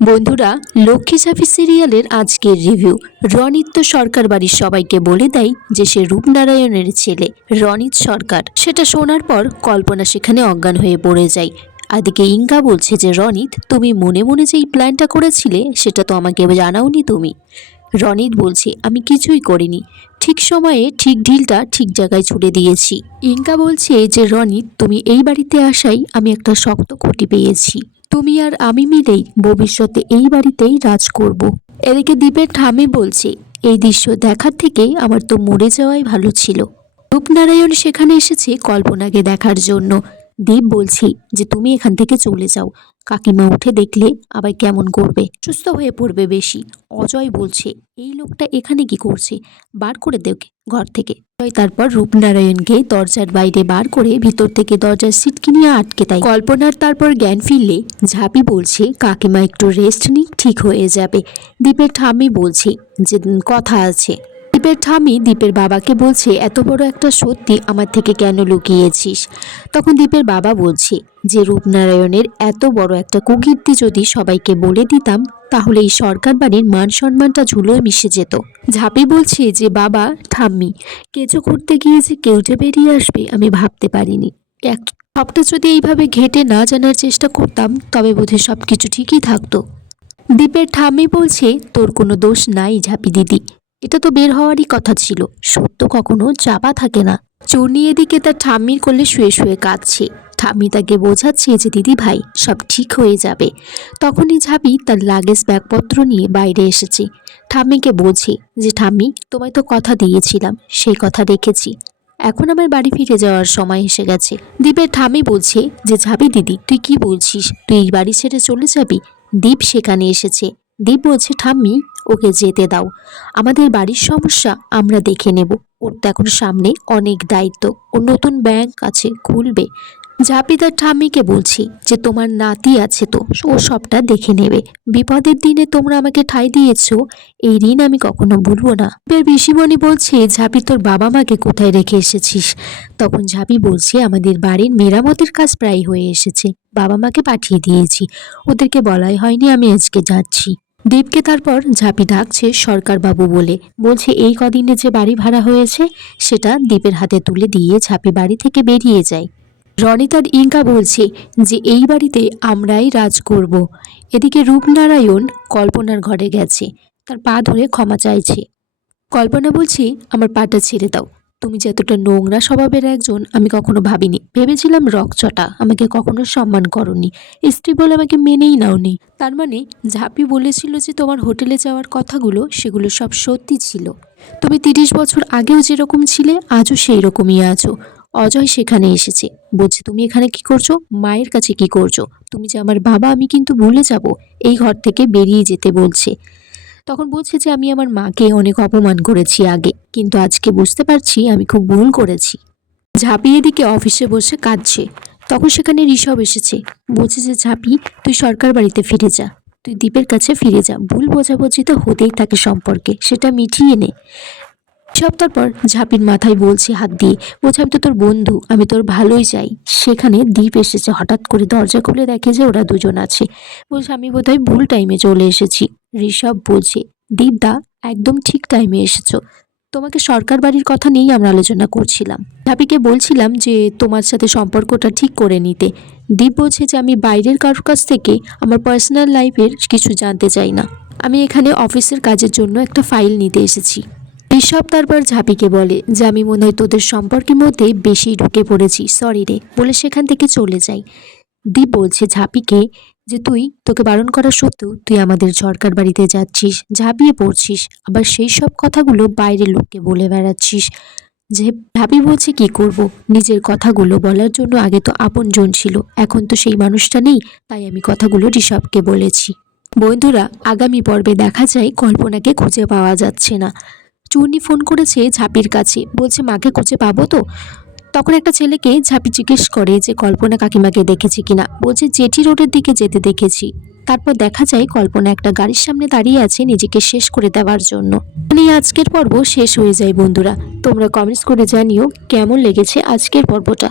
বন্ধুরা, লক্ষ্মী ঝাঁপি সিরিয়ালের আজকের রিভিউ। রনিত তো সরকার বাড়ির সবাইকে বলে দেয় যে সে রূপনারায়ণের ছেলে রনিত সরকার। সেটা শোনার পর কল্পনা সেখানে অজ্ঞান হয়ে পড়ে যায়। এদিকে ইঙ্কা বলছে যে রনিত, তুমি মনে মনে যে এই প্ল্যানটা করেছিলে সেটা তো আমাকে জানাওনি তুমি। রনিত বলছে, আমি কিছুই করিনি, ঠিক সময়ে ঠিক ঢিলটা ঠিক জায়গায় ছুড়ে দিয়েছি। ইঙ্কা বলছে যে রনিত, তুমি এই বাড়িতে আসাই আমি একটা শক্ত খুঁটি পেয়েছি। তুমি আর আমি মিলেই ভবিষ্যতে এই বাড়িতেই রাজ করব। এদিকে দ্বীপের ঠামি বলছে, এই দৃশ্য দেখার থেকে আমার তো মরে যাওয়াই ভালো ছিল। রূপনারায়ণ সেখানে এসেছে কল্পনাকে দেখার জন্য। দীপ বলছি যে তুমি এখান থেকে চলে যাও, কাকিমা উঠে দেখলে আবার কেমন করবে, সুস্থ হয়ে পড়বে বেশি। অজয় বলছে, এই লোকটা এখানে কি করছে, বার করে দেও ঘর থেকে। অজয় তারপর রূপনারায়ণকে দরজার বাইরে বার করে ভিতর থেকে দরজার সিটকি নিয়ে আটকে দেয়। কল্পনার তারপর জ্ঞান ফিরলে ঝাঁপি বলছে, কাকিমা একটু রেস্ট নিক, ঠিক হয়ে যাবে। দীপের ঠাম্মি বলছে যে কথা আছে। দীপের ঠাম্মি দীপের বাবাকে বলছে, এত বড় একটা সত্যি আমার থেকে কেন লুকিয়েছিস। তখন দীপের বাবা বলছে যে রূপনারায়ণের এত বড় একটা কুকীর্তি যদি সবাইকে বলে দিতাম তাহলে এই সরকার বাড়ির মান সম্মানটা ঝুলোয় মিশে যেত। ঝাঁপি বলছে যে বাবা, ঠাম্মি, কেঁচো করতে গিয়ে যে কেউ যে বেরিয়ে আসবে আমি ভাবতে পারিনি। সবটা যদি এইভাবে ঘেটে না জানার চেষ্টা করতাম তবে বোধহয় সব কিছু ঠিকই থাকতো। দীপের ঠাম্মি বলছে, তোর কোনো দোষ নাই ঝাঁপি দিদি, এটা তো বের হওয়ারই কথা ছিল, সত্য কখনো চাপা থাকে না। চুনি এদিকে তার ঠাম্মির কোলে শুয়ে শুয়ে কাঁদছে। ঠাম্মি তাকে বোঝাচ্ছে যে দিদি ভাই, সব ঠিক হয়ে যাবে। তখনই ঝাঁপি তার লাগেজ ব্যাগপত্র নিয়ে বাইরে এসেছে। ঠাম্মিকে বলছে যে ঠাম্মি, তোমায় তো কথা দিয়েছিলাম, সেই কথা রেখেছি, এখন আমার বাড়ি ফিরে যাওয়ার সময় এসে গেছে। দীপের ঠাম্মি বলছে যে ঝাঁপি দিদি, তুই কি বলছিস, তুই এই বাড়ি ছেড়ে চলে যাবি। দীপ সেখানে এসেছে। দীপ বলছে, ঠাম্মি ওকে যেতে দাও, আমাদের বাড়ির সমস্যা আমরা দেখে নেব, ওর তো এখন সামনে অনেক দায়িত্ব, ওর নতুন ব্যাংক আছে, খুলবে। ঝাঁপি তার ঠাম্মিকে বলছি যে তোমার নাতি আছে তো, ও সবটা দেখে নেবে, বিপদের দিনে তোমরা আমাকে ঠাঁই দিয়েছো, এই ঋণ আমি কখনো ভুলবো না। এর পিসিমণি বলছে, ঝাঁপি তোর বাবা মাকে কোথায় রেখে এসেছিস। তখন ঝাঁপি বলছে, আমাদের বাড়ির মেরামতের কাজ প্রায় হয়ে এসেছে, বাবা মাকে পাঠিয়ে দিয়েছি, ওদেরকে বলাই হয়নি আমি আজকে যাচ্ছি। দীপকে তারপর ঝাঁপি ডাকছে সরকার বাবু বলে, বলছে এই কদিনে যে বাড়ি ভাড়া হয়েছে সেটা দীপের হাতে তুলে দিয়ে ঝাঁপি বাড়ি থেকে বেরিয়ে যায়। রনিতার ইঙ্কা বলছে যে এই বাড়িতে আমরাই রাজ করব। এদিকে রূপনারায়ণ কল্পনার ঘরে গেছে, তার পা ধরে ক্ষমা চাইছে। কল্পনা বলছে, আমার পাটা ছেড়ে দাও, তুমি যে এতটা নোংরা স্বভাবের একজন আমি কখনো ভাবিনি, ভেবেছিলাম রকচটা, আমাকে কখনো সম্মান করনি, স্ত্রী বলে আমাকে মেনেই নাওনি। তার মানে ঝাঁপি বলেছিল যে তোমার হোটেলে যাওয়ার কথাগুলো সেগুলো সব সত্যি ছিল, তুমি 30 বছর আগেও যেরকম ছিলে আজও সেই রকমই আছো। অজয় সেখানে এসেছে, বলছে তুমি এখানে কি করছো, মায়ের কাছে কি করছো, তুমি যে আমার বাবা আমি কিন্তু ভুলে যাব, এই ঘর থেকে বেরিয়ে যেতে বলছে। তখন বলছে যে আমি আমার মাকে অনেক অপমান করেছি আগে, কিন্তু আজকে বুঝতে পারছি আমি খুব ভুল করেছি। ঝাঁপি এদিকে অফিসে বসে কাঁদছে। তখন সেখানে ঋষভ এসেছে, বলছে যে ঝাঁপি তুই সরকার বাড়িতে ফিরে যা, তুই দীপের কাছে ফিরে যা, ভুল বোঝাবুঝি তো হতেই থাকে সম্পর্কে, সেটা মিটিয়ে নে। সব তারপর ঝাঁপির মাথায় বলছে হাত দিয়ে, বলছে আমি তো তোর বন্ধু, আমি তোর ভালোই চাই। সেখানে দীপ এসেছে, হঠাৎ করে দরজা খুলে দেখে যে ওরা দুজন আছে। বলছে আমি বোধহয় ভুল টাইমে চলে এসেছি। ঋষভ বলছে, দীপদা একদম ঠিক টাইমে এসেছো, তোমাকে সরকার বাড়ির কথা নিয়েই আমরা আলোচনা করছিলাম। ঝাঁপিকে বলছিলাম যে তোমার সাথে সম্পর্কটা ঠিক করে নিতে। দীপ বলছে যে আমি বাইরের কারোর কাছ থেকে আমার পার্সোনাল লাইফের কিছু জানতে চাই না, আমি এখানে অফিসের কাজের জন্য একটা ফাইল নিতে এসেছি। ঋষভ তারপর ঝাঁপিকে বলে যে আমি মনে হয় তোদের সম্পর্কের মধ্যে বেশি ঢুকে পড়েছি, সরি রে, বলে সেখান থেকে চলে যাই। দীপ বলছে ঝাঁপিকে যে তোকে বারণ করা সত্ত্বেও তুই আমাদের সরকার বাড়িতে যাচ্ছিস, ঝাঁপিয়ে পড়ছিস, আবার সেই সব কথাগুলো বাইরের লোককে বলে বেড়াচ্ছিস। যে ঝাঁপি বলছে কি করব, নিজের কথাগুলো বলার জন্য আগে তো আপনজন ছিল, এখন তো সেই মানুষটা নেই, তাই আমি কথাগুলো ঋষভকে বলেছি। বন্ধুরা, আগামী পর্বে দেখা যায় কল্পনাকে খুঁজে পাওয়া যাচ্ছে না। চূর্ণি ফোন করেছে ঝাঁপির কাছে, বলছে মাকে খুঁজে পাবো তো। তখন একটা ছেলেকে ঝাঁপি জিজ্ঞেস করে যে কল্পনা কাকিমাকে দেখেছি কিনা, বলছে জেটি রোডের দিকে যেতে দেখেছি। তারপর দেখা যায় কল্পনা একটা গাড়ির সামনে দাঁড়িয়ে আছে নিজেকে শেষ করে দেওয়ার জন্য। মানে আজকের পর্ব শেষ হয়ে যায় বন্ধুরা, তোমরা কমেন্টস করে জানিও কেমন লেগেছে আজকের পর্বটা।